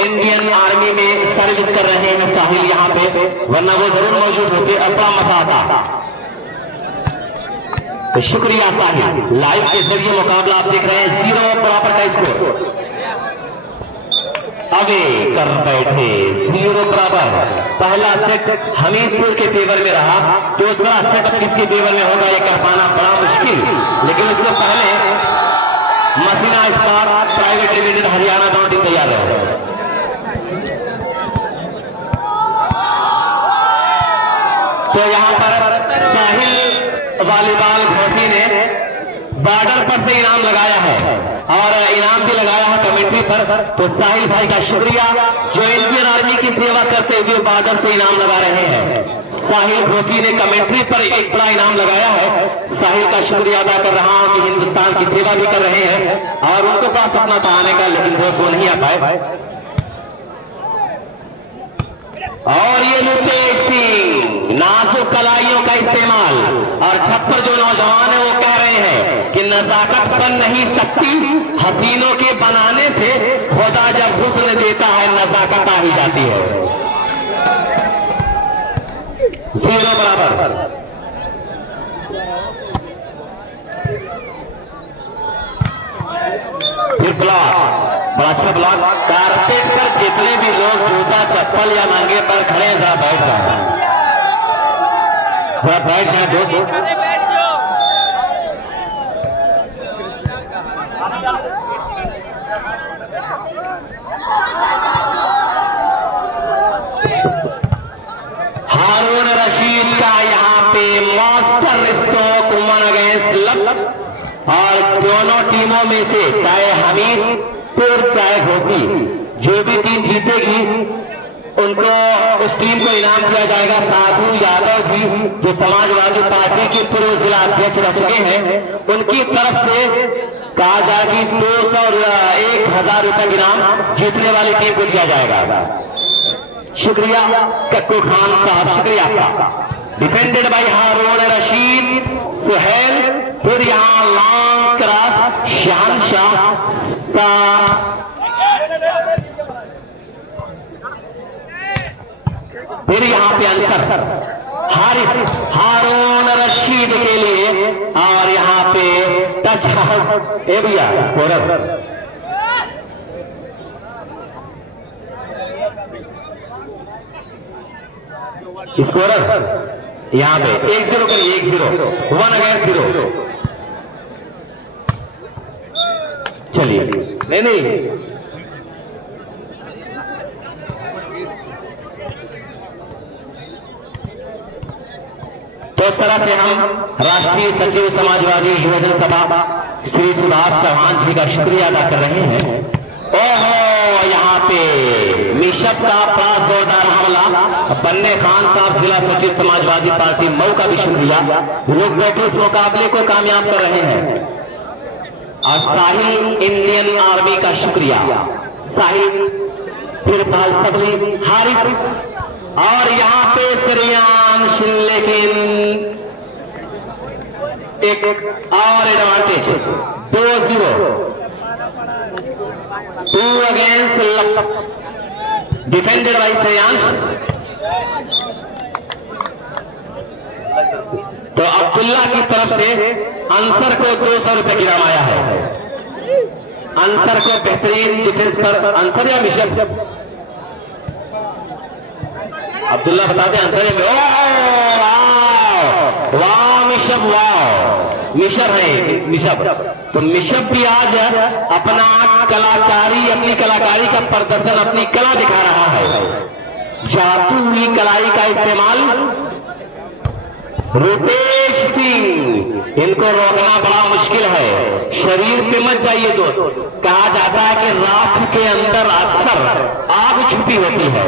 Indian army में service कर रहे हैं साहिल यहाँ पे, वरना वो जरूर मौजूद होते, अपना मजा आता। तो शुक्रिया साहिल। लाइव के जरिए मुकाबला आप देख रहे हैं, 0 बराबर का स्कोर अबे कर बैठे, 0 बराबर। पहला सेट हमीरपुर के फेवर में रहा, दूसरा सेट किसके फेवर में होगा यह कह पाना बड़ा मुश्किल। लेकिन उससे पहले मसीना स्टार प्राइवेट लिमिटेड हरियाणा दोनों टीम तैयार है। तो यहाँ पर साहिल वॉलीबॉल घोसी ने बॉर्डर पर से इनाम लगाया है और इनाम भी लगाया है कमेंट्री पर। तो साहिल भाई का शुक्रिया जो इंडियन आर्मी की सेवा करते हुए बॉर्डर से इनाम लगा रहे हैं। साहिल घोसी ने कमेंट्री पर एक बड़ा इनाम लगाया है। साहिल का शुक्रिया अदा कर रहा हूं कि हिंदुस्तान की सेवा भी कर रहे हैं और उनको पास अपना पाने का, लेकिन वो तो नहीं आ पाए। और ये लुटेश सिंह नाजुक कलाइयों का इस्तेमाल, और छप्पर जो नौजवान है वो कह रहे हैं कि नजाकत बन नहीं सकती, हसीनों के बनाने से खुदा जब हुस्न देता है नजाकत आ ही जाती है। 0 बराबर। फिर ब्लॉक, बड़ा अच्छा ब्लॉक। कारपेट पर जितने भी लोग जूता चप्पल या नंगे पर खड़े हैं जरा बैठ जाए, जरा बैठ जाए दोस्त। हारून रशीद का यहाँ पे मास्टर स्ट्रोक 1 अगेंस्ट लक, और दोनों टीमों में से चाहे हमीरपुर चाहे घोसी, जो भी टीम जीतेगी उनको उस टीम को इनाम दिया जाएगा। साधु यादव जी जो समाजवादी पार्टी के पूर्व जिला अध्यक्ष रह चुके हैं, उनकी तरफ से कहा जाएगी 200 और 1000 रुपए इनाम जीतने वाली टीम को दिया जाएगा। शुक्रिया कक्कू खान साहब, शुक्रिया आपका। डिफेंडेड बाई हारून रशीद सुहेल। फिर यहाँ लॉन्ग क्रॉस शहनशाह, फिर यहाँ पे अंतर हारिस हारून रशीद के लिए, और यहाँ पे touch out area scorer. Scorer यहाँ पे 1-0 करिए, 1-0, 1 अगेंस्ट 0। चलिए, नहीं तो इस तरह से हम राष्ट्रीय सचिव समाजवादी युवजन सभा श्री सुभाष चौहान जी का शुक्रिया अदा कर रहे हैं। ओहो, यहाँ पे मिशप का बड़ा जोरदार हमला, बन्ने खान साहब जिला सचिव समाजवादी पार्टी मऊ का भी शुक्रिया। लोग बैठे इस मुकाबले को कामयाब कर रहे हैं। और साहिल इंडियन आर्मी का शुक्रिया। साहिल फिर पाल सबली हारिस, और यहाँ पे श्रेयांश, लेकिन एक और advantage 2-0, 2 against luck, defended by Shreyansh. तो अब्दुल्ला की तरफ से अंसर को 200 रुपए इनाम आया है। अंसर को बेहतरीन डिफेंस पर, अंसर या मिशप, अब्दुल्ला बता दें अंसर में। वाह मिशप, वाह मिशप है, मिशप। तो मिशप भी आज अपना कलाकारी, अपनी कलाकारी का प्रदर्शन, अपनी कला दिखा रहा है। जादू हुई कलाई का इस्तेमाल। रुपेश सिंह, इनको रोकना बड़ा मुश्किल है, शरीर पे मत जाइए दोस्त। कहा जाता है कि राख के अंदर अक्सर आग छुपी होती है।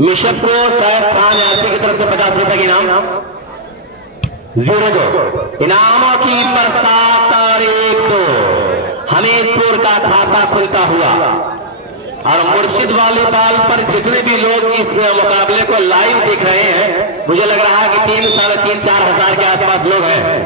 मिशप को सैफ खान यात्री की तरफ से 50 रुपए का इनाम। 0-2 इनामों की बरसात और 1-2 हमीरपुर का खाता खुलता हुआ। और मुर्शिद वॉलीबॉल पर जितने भी लोग इस मुकाबले को लाइव देख रहे हैं, मुझे लग रहा है कि 3, 3.5, 4 हजार के आसपास लोग हैं।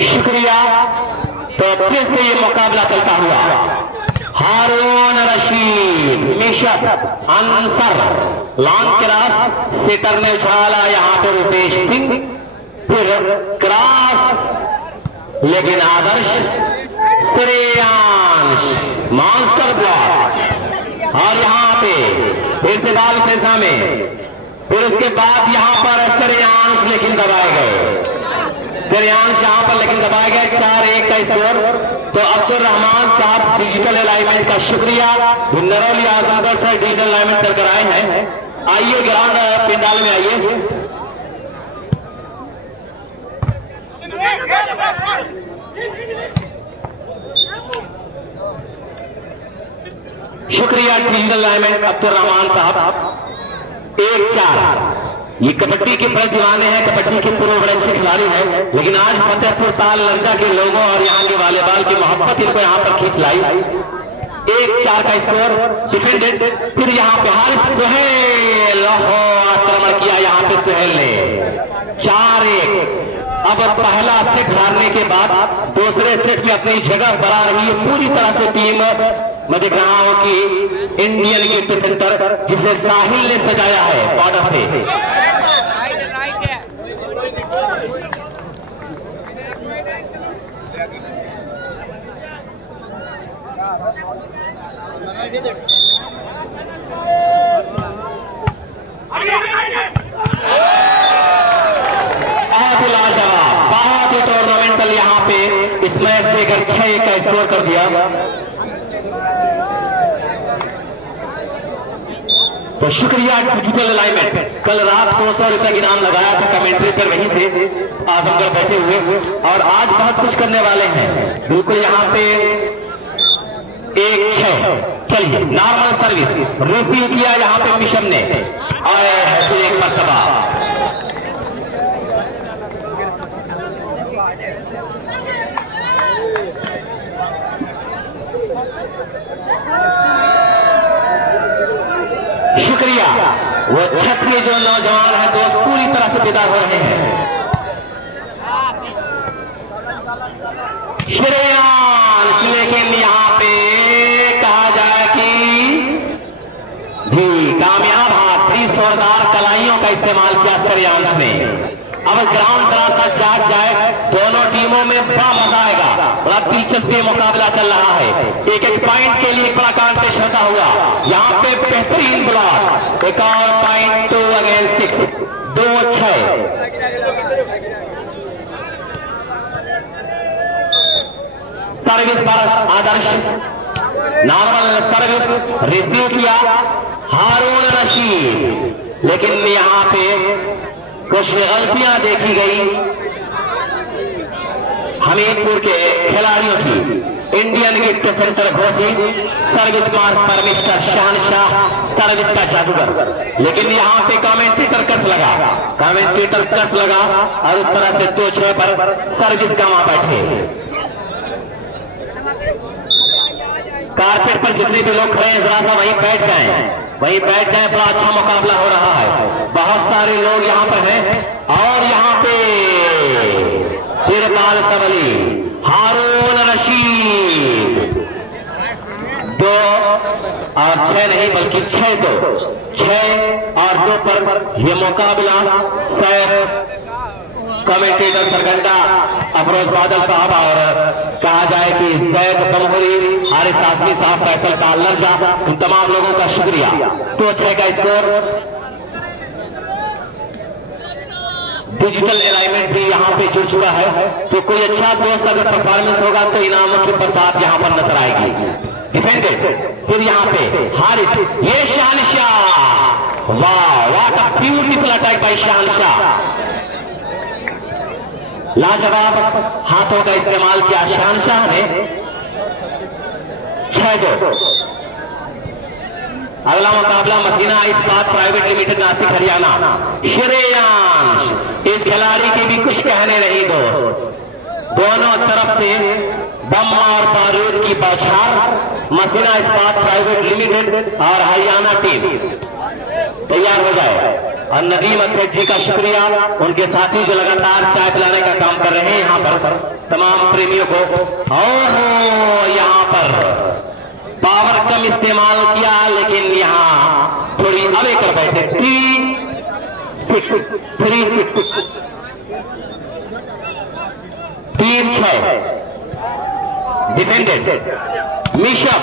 शुक्रिया। तो फिर से ये मुकाबला चलता हुआ हारून रशीद, मिशत, अंसर, लॉन्ग क्रॉस, सेटर ने उछाला यहाँ पर रुपेश सिंह, फिर क्रॉस लेकिन आदर्श, श्रेयांश, मॉन्स्टर ब्लॉक और यहाँ पे फिर से बाल फेसा में, फिर उसके बाद यहाँ पर श्रेयांश लेकिन दबाए गए, श्रेयांश यहाँ पर लेकिन दबाए गए। 4-1 का स्कोर। तो अब्दुल रहमान साहब डिजिटल अलाइनमेंट का शुक्रिया, नरौली आजमगढ़ से डिजिटल अलाइनमेंट कर आए हैं। आइए ग्राउंड पंडाल में आइए। शुक्रिया डिजिटल अलाइनमेंट अब्दुल रहमान साहब। 1-4। ये कबड्डी के बड़े दीवाने हैं, कबड्डी के पूर्व बड़े अच्छे खिलाड़ी हैं, लेकिन आज फतेहपुर ताल लर्जा के लोगों और यहाँ के वालीबॉल की मोहब्बत इनको यहाँ पर खींच लाई। 1-4 का स्कोर डिफेंडेड। फिर यहाँ पे हारिस सुहेल आक्रमण किया यहाँ पे सुहेल ने। 4-1। अब पहला सेट हारने के बाद दूसरे सेट में अपनी जगह बना रही है पूरी तरह से टीम। मैं देख रहा हूं कि इंडियन गिफ्ट सेंटर जिसे साहिल ने सजाया है बॉर्डर से। बहुत ही लाजवाब, बहुत ही टूर्नामेंटल यहाँ पे इस मैच देकर 6-1 का स्कोर कर दिया। तो शुक्रिया डिजिटल अलाइनमेंट। कल रात 200 रुपए इनाम लगाया था कमेंट्री पर, वहीं से आजमगढ़ बैठे हुए, और आज बहुत कुछ करने वाले हैं बिल्कुल यहाँ पे। 1-6। चलिए नॉर्मल सर्विस रिसीव किया यहाँ पे मिशन ने, आए है तो एक मरतबा। शुक्रिया। वो छत के जो नौजवान हैं दोस्त पूरी तरह से बेदार हो रहे हैं। श्रेयांश, लेकिन यहाँ पे कहा जाए कि जी कामयाब हाथ, 30 जोरदार कलाइयों का इस्तेमाल किया श्रेयांश ने। अब ग्राउंड थोड़ा सा चाट जाए, दोनों टीमों में बड़ा मजा आएगा, बड़ा दिलचस्प मुकाबला चल रहा है। एक एक पॉइंट के लिए बड़ा कॉन्टेस्ट होता हुआ यहाँ पे बेहतरीन ब्लॉक, एक और पॉइंट 2 अगेंस्ट 6, 2-6। सर्विस पर आदर्श, नॉर्मल सर्विस रिसीव किया हारून रशीद, लेकिन यहां पे कुछ गलतियां देखी गई हमीरपुर के खिलाड़ियों की। Indian gift centre Ghosi, service mark पर मिस्टर शहनशाह, सर्विस का जादूगर, लेकिन यहां पे कमेंटेटर कस लगा, कमेंटेटर कस लगा और उस तरह से 2-6 पर सर्विस गंवा बैठे। कारपेट पर जितने भी लोग खड़े हैं जरा सा वहीं बैठ जाएं, वहीं बैठ जाएं, बड़ा अच्छा मुकाबला हो रहा है। बहुत सारे लोग यहाँ पर हैं और यहाँ पे तिरपाल सबली, हारून रशीद, 2 और 6 नहीं बल्कि 6-2, 6 और 2 पर यह मुकाबला सैफ, कमेंटेटर सरगंडा अफरोज बादल साहब और कहा जाए कि सैफ बमहुरी, हारिस आसमी साहब, फैसल तालरजा, उन तमाम लोगों का शुक्रिया। 2-6 का स्कोर। डिजिटल अलाइनमेंट भी यहाँ पे जुड़ चुका है, तो कोई अच्छा दोस्त अगर परफॉर्मेंस होगा तो इनामों की बरसात यहाँ पर नजर आएगी। डिफेंडेड, फिर यहाँ पे हारिस, ये शहनशाह, वाह what a beautiful attack by शहनशाह, लाजवाब हाथों का इस्तेमाल किया शहनशाह ने। 6-2। अगला मुकाबला मदीना इस्पात प्राइवेट लिमिटेड नासिक हरियाणा। श्रेयांश, इस खिलाड़ी के भी कुछ कहने नहीं दोस्त, दोनों तरफ से बम और बारूद की बौछार। मदीना इस्पात प्राइवेट लिमिटेड और हरियाणा टीम तैयार हो जाए। और नदीम अध्यक्ष जी का शुक्रिया, उनके साथी जो लगातार चाय पिलाने का काम कर रहे हैं यहाँ पर तमाम प्रेमियों को। और यहाँ पर पावर कम इस्तेमाल किया, लेकिन यहाँ थोड़ी अवे कर बैठे। 3-6, 3-6 डिफेंडेड। मिशब,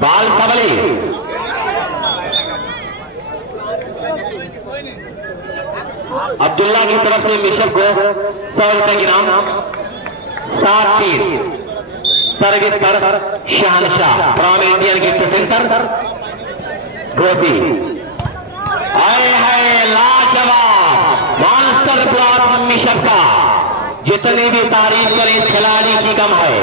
बाल सबली, अब्दुल्ला की तरफ से मिशब को 100 रुपए की इनाम। 7-3 सर्विस पर शहनशाह from Indian gift centre Ghosi. आए है लाजवाब मॉन्स्टर ब्लॉक मिशब का, जितनी भी तारीफ करें इस खिलाड़ी की कम है।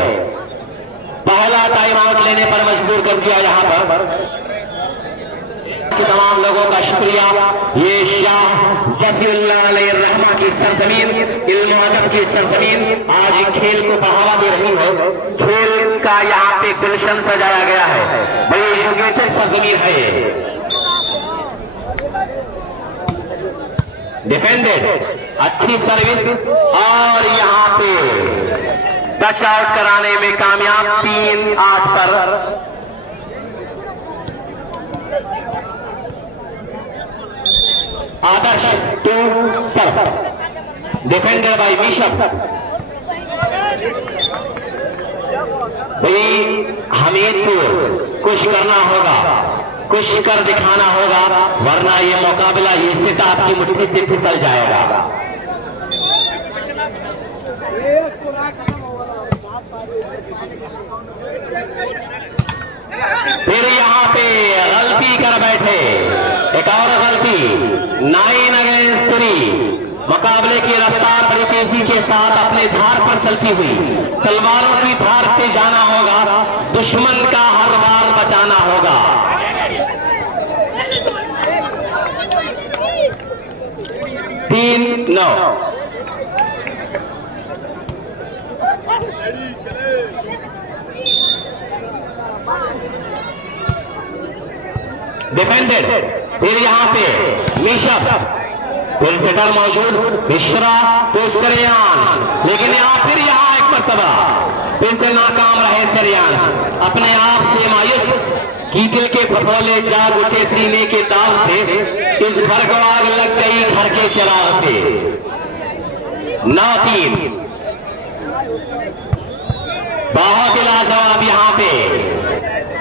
पहला टाइम आउट लेने पर मजबूर कर दिया यहाँ पर। तमाम लोगों का शुक्रिया। ये शाह वसीउल्लाह रहमा की सरजमीन, इल्म अदब की सरजमीन आज खेल को बढ़ावा दे रही है। खेल का यहाँ पे गुलशन सजाया गया है, बड़ी एजुकेटेड सरजमीन है ये। डिफेंडेड, अच्छी सर्विस और यहाँ पे टच आउट कराने में कामयाब। 3-8 पर आदर्श 2 पर डिफेंडेड बाय मिशब। भाई हमीरपुर कुछ करना होगा, कुछ कर दिखाना होगा, वरना ये मुकाबला ये सिटा आपकी मुट्ठी से फिसल जाएगा। फिर यहाँ पे गलती कर बैठे, एक और गलती। 9 अगेंस्ट 3 मुकाबले की रफ्तार बड़ी तेजी के साथ अपने धार पर चलती हुई, तलवारों की धार से जाना होगा, दुश्मन का हर वार बचाना होगा। तीन 9 डिफेंडेड। फिर यहाँ पे मिशप, फिर सेटर मौजूद मिश्रा, तो श्रेयांश, लेकिन फिर यहाँ एक मरतबा फिर से नाकाम रहे श्रेयांश। अपने आप से मायूस कि दिल के फफोले जाग उठे सीने के ताव से, इस घर को आग लग गई घर के चिराग से। 9-3 बहुत ही लाजवाब यहाँ पे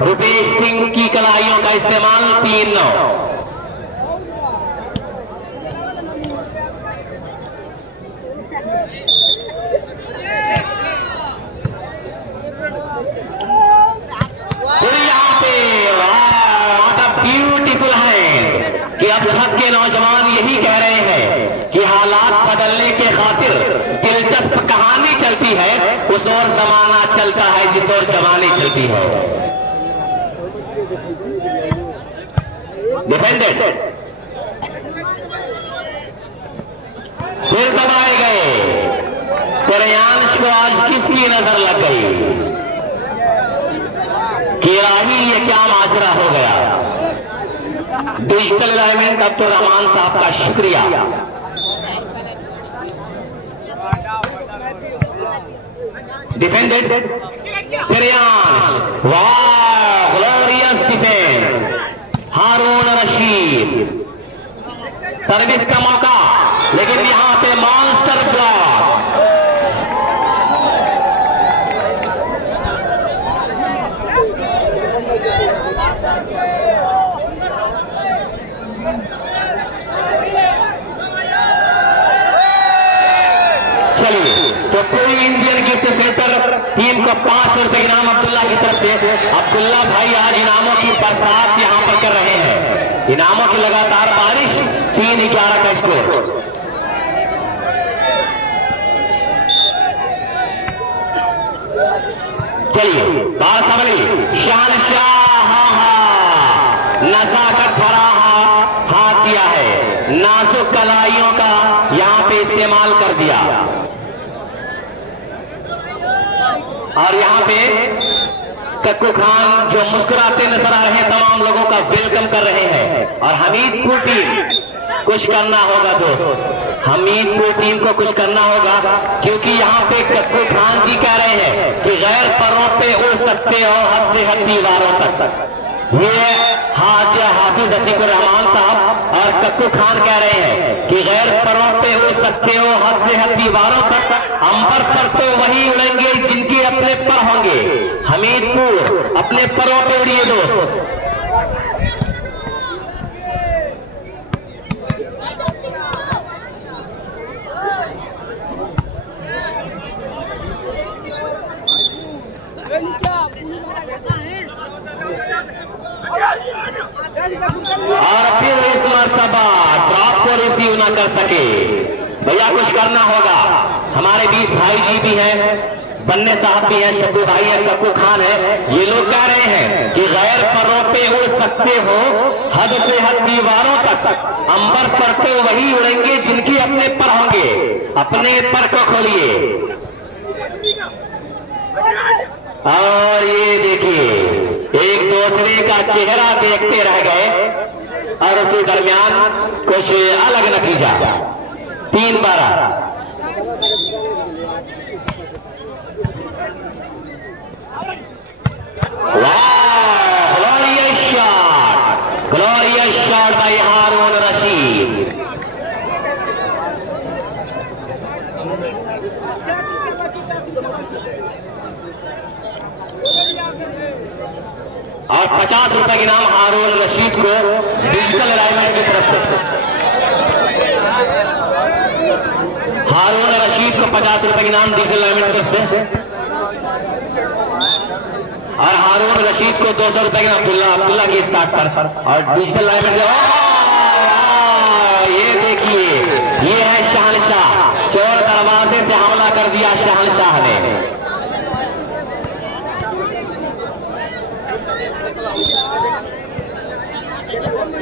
रुपेश सिंह की कलाइयों का इस्तेमाल। 3-9 ब्यूटीफुल है कि अब छत के नौजवान यही कह रहे हैं कि हालात बदलने के खातिर दिलचस्प कहानी चलती है, उस और जमाना चलता है जिस और जवानी चलती है। डिफेंडेड, फिर दबाए गए। श्रेयांश को आज किसकी नजर लग गई कि राही ये क्या माजरा हो गया। डिजिटल अलाइनमेंट अब्दुल रहमान साहब का शुक्रिया। डिफेंडेड श्रेयांश, वाह ग्लोरियस डिफेंस। हारून रशीद, सर्विस का मौका, लेकिन यहां पे मॉन्स्टर ब्लॉक। चलिए, तो कोई इंडियन गिफ्ट सेंटर टीम को 500 रुपए इनाम अब्दुल्ला की तरफ से। अब्दुल्ला भाई आज इनामों की बरसात यहां पर कर रहे हैं। इनामों की लगातार बारिश। 3-11 का स्कोर। चलिए, बाल सामने शहनशाह, नजाकत भरा हाथ दिया है, नाजुक कलाइयों का यहां पे इस्तेमाल कर दिया। और यहां पे कक्कू खान जो मुस्कुराते नजर आ रहे हैं, तमाम लोगों का वेलकम कर रहे हैं। और हमीदपुर टीम कुछ करना होगा दोस्त, हमीदपुर टीम को कुछ करना होगा, क्योंकि यहाँ पे कक्कू खान जी कह रहे हैं कि गैर परों पे उड़ सकते हो हद से हद दीवारों तक। ये हाफिज अतीकुर रहमान साहब और कक्कू खान कह रहे हैं कि गैर परों पे उड़ सकते हो हद से हद दीवारों तक, अंबर पर तो वही उड़ेंगे जिनके अपने पर होंगे। हमीदपुर अपने परों पे उड़िए दोस्त। और फिर इस मरतबा ड्रॉप को रिसीव ना कर सके, भैया कुछ करना होगा। हमारे बीच भाई जी भी हैं, बन्ने साहब भी हैं, शब्बू भाई है, कक्कू खान है। ये लोग कह रहे हैं कि गैर परों पे उड़ सकते हो हद से हद दीवारों तक, अंबर पर तो वही उड़ेंगे जिनके अपने पर होंगे। अपने पर को खोलिए। और ये देखिए, एक दूसरे का चेहरा देखते रह गए और उसी दरमियान कुछ अलग नतीजा। 3-12 ग्लोरियस शॉट बाय हारून रशीद। और 50 रुपए के नाम हारून रशीद को डिजिटल अलाइनमेंट की तरफ से। हारून रशीद को 50 रुपए के नाम डिजिटल अलाइनमेंट की तरफ से। और हारून रशीद को 200 रुपए के नाम अब्दुल्ला की स्टार्ट पर। और डिजिटल अलाइनमेंट ये देखिए, ये है शहनशाह। चोर दरवाजे से हमला कर दिया शहनशाह ने।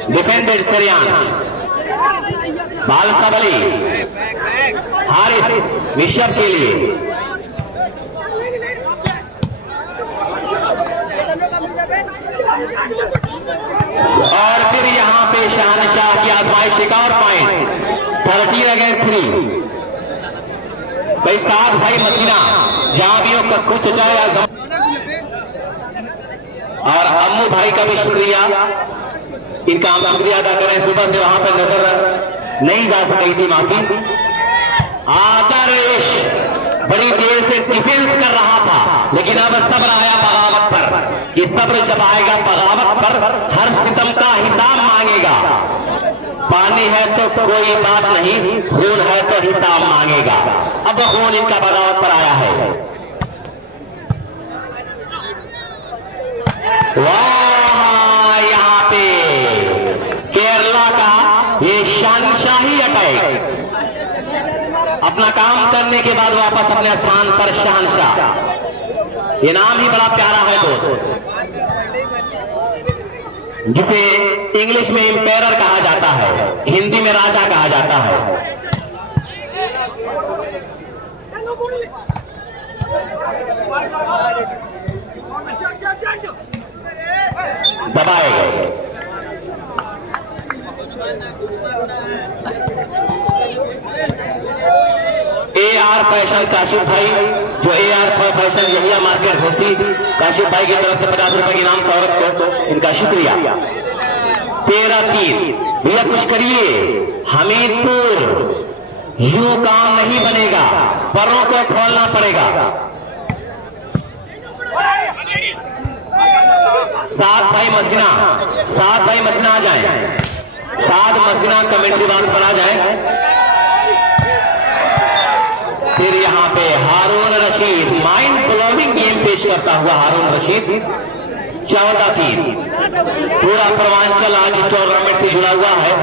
डिफेंडेड श्रेयांश, बाल सबली, हारिस विशब के लिए। और चाहे शिकार पॉइंट 30 अगेंस्ट 3। भाई साथ भाई मदीना जहां भी हो कक्कू चचा या और अम्मू भाई का भी शुक्रिया, इनका हम शुक्रिया अदा करें। सुबह से वहां पर नजर नहीं जा सकी थी, माफी। आदर्श बड़ी देर से डिफेंस कर रहा था, लेकिन अब सब्र आया बगावत पर। ये सब्र जब आएगा बगावत पर, हर सितम का हिसाब मांगेगा। पानी है तो कोई बात नहीं, खून है तो हिसाब मांगेगा। अब खून इनका बगावत पर आया है। वाह, यहाँ पे केरला का ये शहंशाही अटैक, अपना काम करने के बाद वापस अपने स्थान पर शहंशाह। ये नाम ही बड़ा प्यारा है दोस्त, जिसे इंग्लिश में एम्पायर कहा जाता है, हिंदी में राजा कहा जाता है। दबाए गए। AR फैशन काशिफ भाई, जो AR fashion Yahya market Ghosi, Kashif भाई की तरफ से 50 रुपए की इनाम सौरभ को इनका शुक्रिया। 13-3 भैया कुछ करिए। हमीदपुर यूं काम नहीं बनेगा, परों को खोलना पड़ेगा। सात भाई मदीना आ जाए। सात मदीना कमेंट्री बॉक्स पर आ जाए। फिर यहाँ पे हारून रशीद माइंड ब्लोइंग गेम पेश करता हुआ हारून रशीद 14-3। पूरा पूर्वांचल आज इस टूर्नामेंट से जुड़ा हुआ है।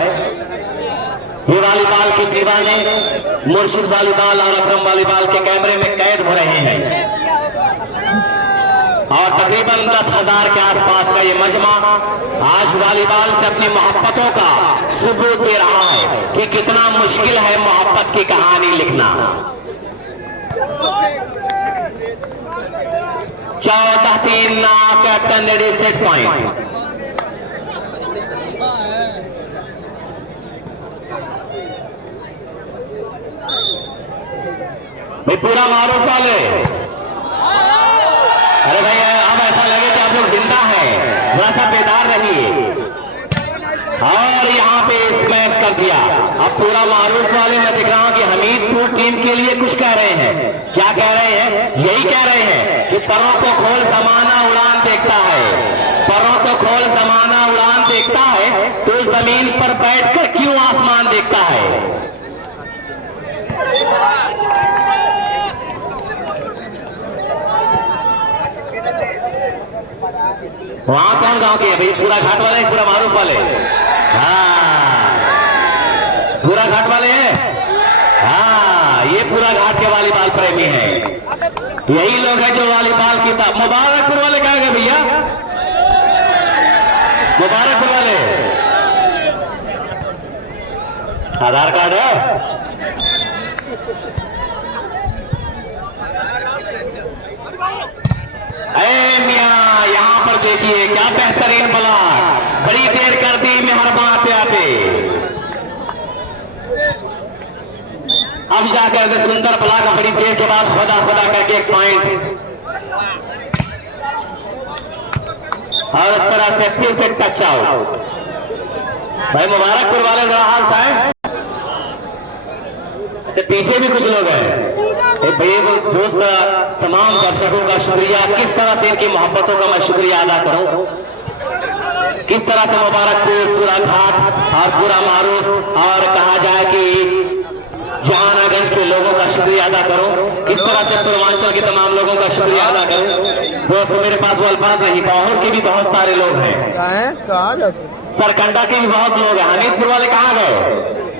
ये वॉलीबॉल की दीवाने मुर्शिद वॉलीबॉल और अकरम वॉलीबॉल के कैमरे में कैद हो रहे हैं और तकरीबन 10,000 के आसपास का ये मजमा आज वॉलीबॉल से अपनी मोहब्बतों का सबूत दे रहा है कि कितना मुश्किल है मोहब्बत की कहानी लिखना। 14-3 now captain ready set point। भाई पूरा मारो वाले। अरे भाई अब ऐसा लगे कि आप लोग जिंदा हैं, थोड़ा सा बेदार रहिए। और यहाँ पे स्मैश कर दिया। अब पूरा मारूफ वाले मैं देख रहा हूं कि हमीदपुर टीम के लिए कुछ कह रहे हैं। क्या कह रहे हैं? यही कह रहे हैं कि परों को खोल जमाना उड़ान देखता है, परों को खोल जमाना उड़ान देखता है, तो जमीन पर बैठकर क्यों आसमान देखता है। वहां कौन गांव के है भाई? पूरा घाट वाले, पूरा मारूफ वाले? हाँ, पूरा घाट वाले हैं। हाँ, ये पूरा घाट के वॉलीबॉल प्रेमी हैं। यही लोग हैं जो वॉलीबॉल की मुबारकपुर वाले क्या है भैया? मुबारकपुर वाले आधार कार्ड है? मियां यहाँ पर देखिए क्या बेहतरीन ब्लॉक, बड़ी देर कर दी मेहरबान आते आते। अब जाकर सुंदर ब्लॉक बड़ी देर के बाद खुदा खुदा करके एक पॉइंट और इस तरह से फिर से टच आउट। भाई मुबारकपुर वाले जरा हाथ आए। अच्छा पीछे भी कुछ लोग हैं भैया। दोस्त तमाम दर्शकों का शुक्रिया। किस तरह से इनकी मोहब्बतों का मैं शुक्रिया अदा करूं, किस तरह से मुबारकपुर, पूरा घाट और पूरा मारूफ और कहा जाए कि जहानागंज के लोगों का शुक्रिया अदा करूं, किस तरह से पूर्वांचल के तमाम लोगों का शुक्रिया अदा करूं। दोस्तों मेरे पास वो अल्फाज नहीं, बाहर के भी बहुत सारे लोग हैं, सरकंडा के भी बहुत लोग हैं। हमीदपुर वाले कहाँ गए?